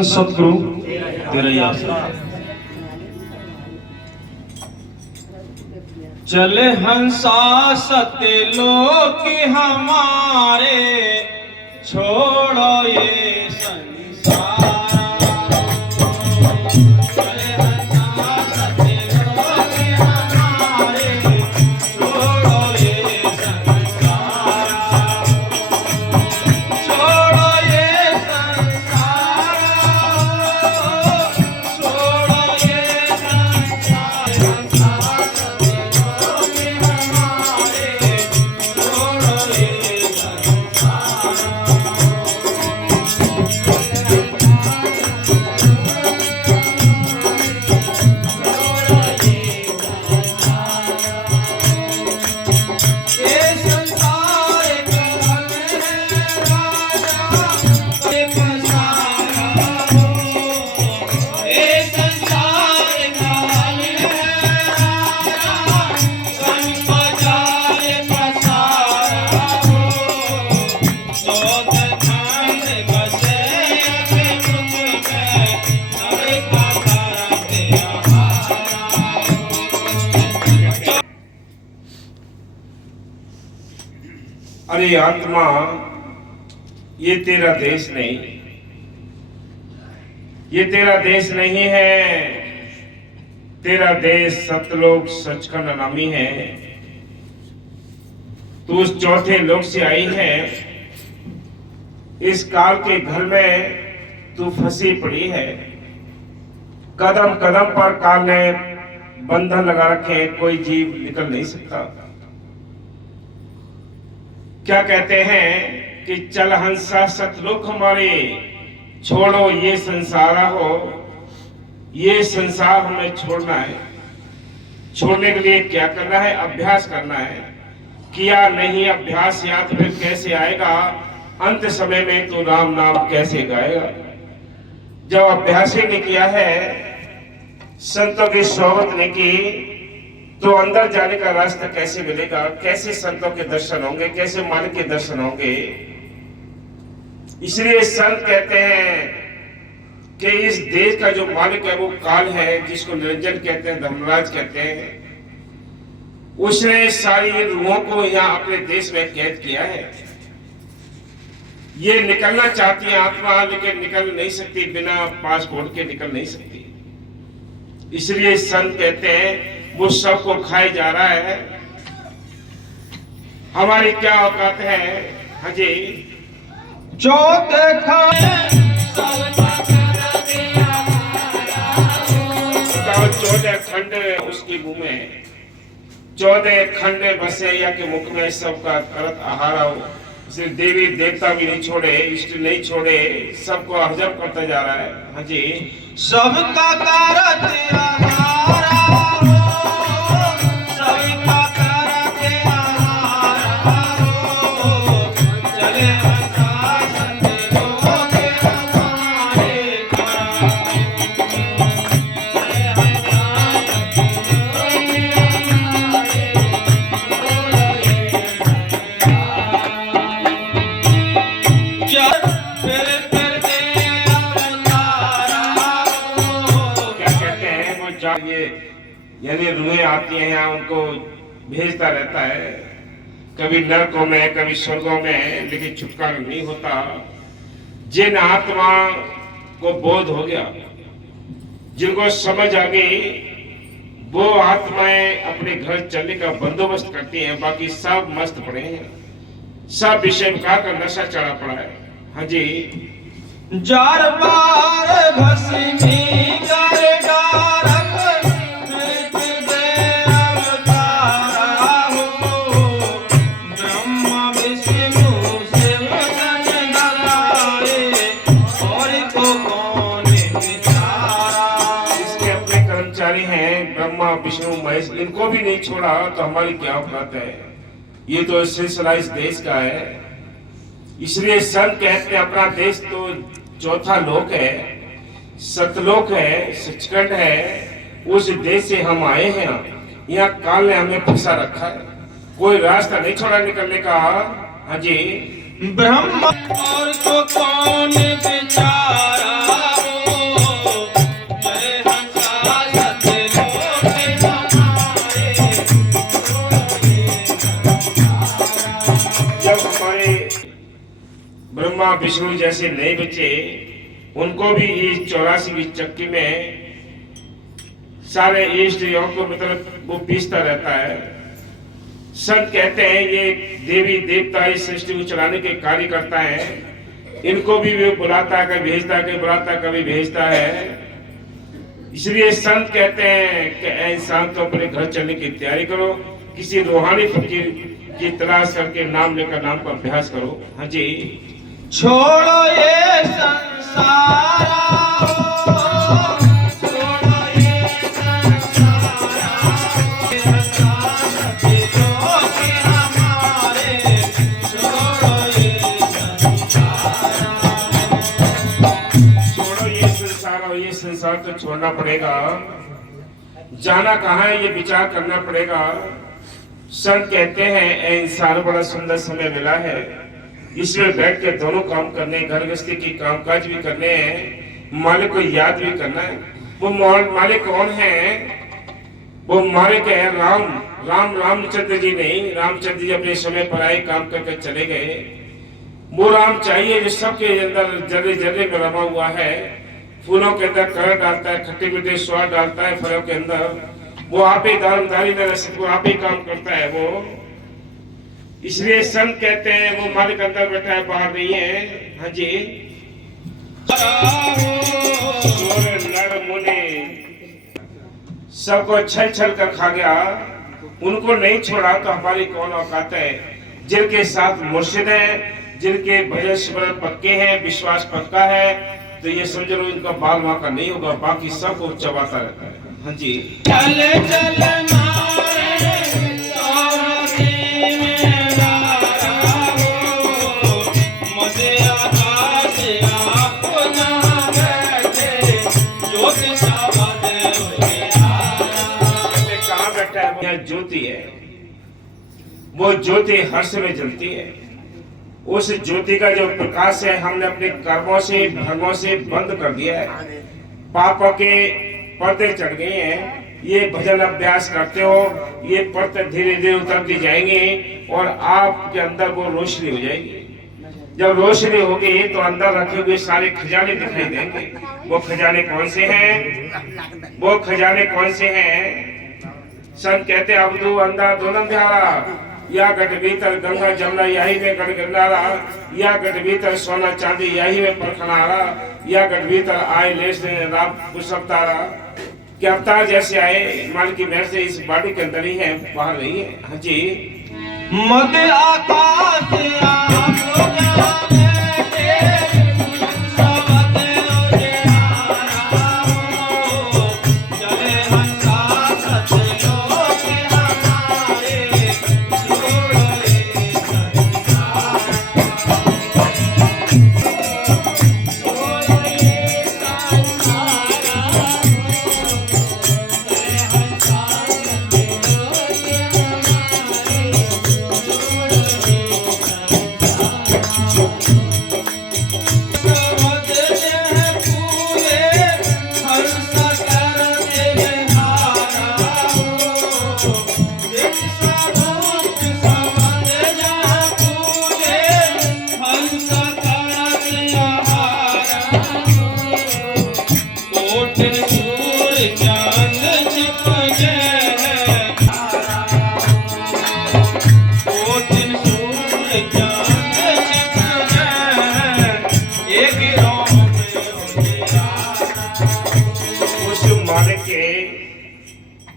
बस सतगुरु तेरा ही आसरा। चले हंसा सत्य लोक हमारे, छोड़ो ये संसार। चले हंसा सत्य लोक हमारे, छोड़ो ये संसार। छोड़ो ये संसार, छोड़ो ये संसार। अरे आत्मा, ये तेरा देश नहीं, ये तेरा देश नहीं है। तेरा देश सतलोक सचखंड नामी है। तू उस चौथे लोक से आई है। इस काल के घर में तू फंसी पड़ी है। कदम कदम पर काल ने बंधन लगा रखे, कोई जीव निकल नहीं सकता। क्या कहते हैं कि चल हंसा सतलोक हमारे, छोड़ो ये संसार हो। ये संसार हमें छोड़ना है। छोड़ने के लिए क्या करना है? अभ्यास करना है। किया नहीं अभ्यास, या तो फिर कैसे आएगा? अंत समय में तो राम नाम कैसे गाएगा? जब अभ्यास ही नहीं किया है, संतों की सोहबत नहीं की, तो अंदर जाने का रास्ता कैसे मिलेगा? कैसे संतों के दर्शन होंगे? कैसे मालिक के दर्शन होंगे? इसलिए संत कहते हैं कि इस देश का जो मालिक है वो काल है, जिसको निरंजन कहते हैं, धर्मराज कहते हैं। उसने सारी रूहों को यहाँ अपने देश में कैद किया है। ये निकलना चाहती है आत्मा, लेकिन निकल नहीं सकती, बिना पासपोर्ट के निकल नहीं सकती। इसलिए संत कहते हैं वो सबको खाए जा रहा है। हमारी क्या औकात है? हाँ जी, जो देखा चौदह खंड उसके मुंह में, 14 खंड बसे या के मुख में सबका करत आहार हो। सिर्फ देवी देवता भी नहीं छोड़े, इष्ट नहीं छोड़े, सबको हजम करता जा रहा है। हाँ जी, सबका करत आहार हो, सबका करत आहार हो। चले हंसा सतलोक हमारे, यानी रूहें आती हैं यहाँ, उनको भेजता रहता है, कभी नरकों में, कभी स्वर्गों में, लेकिन छुटकारा नहीं होता। जिन आत्मा को बोध हो गया, जिनको समझ आ गई, वो आत्माएं अपने घर चलने का बंदोबस्त करती हैं। बाकी सब मस्त पड़े हैं, सब विषय का नशा चढ़ा पड़ा है। हाँ जी, जार बार भस्मी कर डारक, मृत दे अवतारा हो। ब्रह्मा विष्णु शिव सन धराए, और को कौन विचारा। इसके अपने कर्मचारी हैं, ब्रह्मा विष्णु महेश, इनको भी नहीं छोड़ा तो हमारी क्या औकात है? ये तो सिलसिला इस देश का है। इसलिए संत कहते हैं अपना देश तो चौथा लोक है, सतलोक है, सचखंड है। उस देश से हम आए हैं। यहाँ काल ने हमें फंसा रखा है, कोई रास्ता नहीं छोड़ा निकलने का। हाँ जी, ब्रह्मा और को कौन बेचारा हो। जब हमारे ब्रह्मा विष्णु जैसे नए बच्चे, उनको भी इस 84 की चक्की में सारे इष्ट योग को मतलब वो पीसता रहता है। संत कहते हैं ये देवी देवता इस सृष्टि को चलाने के कार्य करता है, इनको भी वो बुलाता, कभी भेजता, कभी बुलाता, कभी भेजता है। इसलिए संत कहते हैं कि इंसान तो अपने घर चलने की तैयारी करो, किसी रूहानी फकीर की तलाश करके नाम लेकर नाम का अभ्यास करो। हाँ जी। छोड़ो ये संसार, ये संसार तो छोड़ना पड़ेगा, जाना कहाँ है ये विचार करना पड़ेगा। संत कहते हैं ए इंसान बड़ा सुंदर समय मिला है, इसमें बैठ के दोनों काम करने, घर गृहस्थी की कामकाज भी करने हैं, मालिक को याद भी करना है। वो मालिक कौन है? वो मालिक है राम। रामचंद्र जी नहीं, रामचंद्र जी अपने समय पर आए, काम करके चले गए। वो राम चाहिए जो सबके अंदर जर्रे जर्रे में रमा हुआ है, फूलों के अंदर कलर डालता है, खट्टे मीठे स्वाद डालता है फलों के अंदर, वो आप ही दानदारी में सबको आप ही काम करता है वो। इसलिए संत कहते हैं वो मालिक अंदर बैठा है, बाहर नहीं है। हाँ जी। नर मुनि सबको छल छल कर खा गया, उनको नहीं छोड़ा तो हमारी कौन औकात है। जिनके साथ मुर्शिद है, जिनके भजन स्मरण पक्के हैं, विश्वास पक्का है, तो ये समझ लो इनका बाल माँ का नहीं होगा, बाकी सबको चबाता रहता है। हाँ जी। चल चल ज्योति है, वो ज्योति हर समय जलती है। उस ज्योति का जो प्रकाश है हमने अपने कर्मों से धर्मों से बंद कर दिया है, पापों के पर्दे चढ़ गए हैं। ये भजन अभ्यास करते हो, ये पर्दे धीरे धीरे उतरते जाएंगे और आपके अंदर वो रोशनी हो जाएगी। जब रोशनी होगी तो अंदर रखे हुए सारे खजाने दिखाई देंगे। वो खजाने कौन से हैं? वो खजाने कौन से हैं? संत कहते अब्दू अंधा दोनों ध्यारा, या गढ़ भीतर गंगा जमुना यही में गढ़ गंडारा, या गढ़ भीतर सोना चांदी यही में परखनारा, या गढ़ भीतर आए लेस रात कुशल तारा। कि अवतार जैसे आए माल की मेहर से इस बॉडी के अंदर ही है, बाहर नहीं है। हाँ जी। मध्य आकाश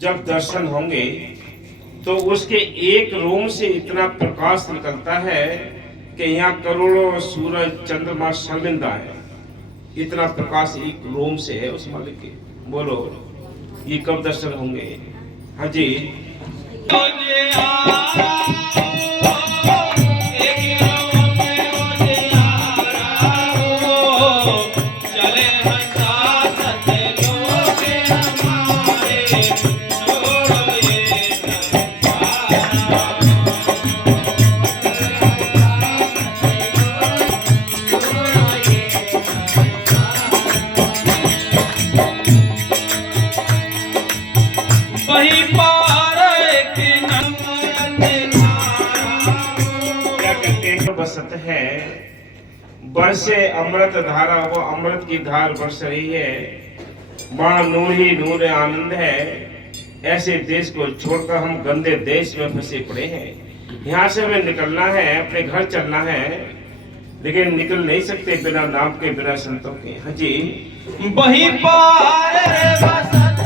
जब दर्शन होंगे तो उसके एक रूम से इतना प्रकाश निकलता है कि यहाँ करोड़ों सूरज चंद्रमा शर्मिंदा है। इतना प्रकाश एक रूम से है उस मालिक के। बोलो ये कब दर्शन होंगे? हाँ जी। वही पार के नम पेट बसत है, बरसे अमृत धारा, वो अमृत की धार बरस रही है, वहां नूर ही नूर आनंद है। ऐसे देश को छोड़कर हम गंदे देश में फंसे पड़े हैं। यहाँ से हमें निकलना है, अपने घर चलना है, लेकिन निकल नहीं सकते बिना नाम के, बिना संतों के। हाँ जी। वही पार बसत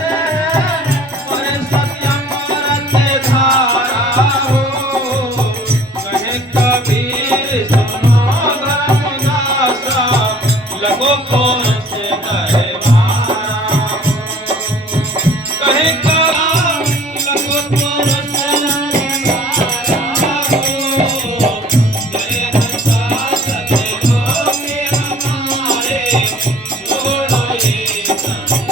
बरसत अमृत धारा हो, कहे कबीर सुनो धर्मदासा, लगो कौन से दरबारा। कहे कबीर लगो कौन से दरबारा हो, जय हंसा सतलोक के हमारे, छोड़ो ये संसार।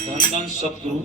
धन धन सतगुरु।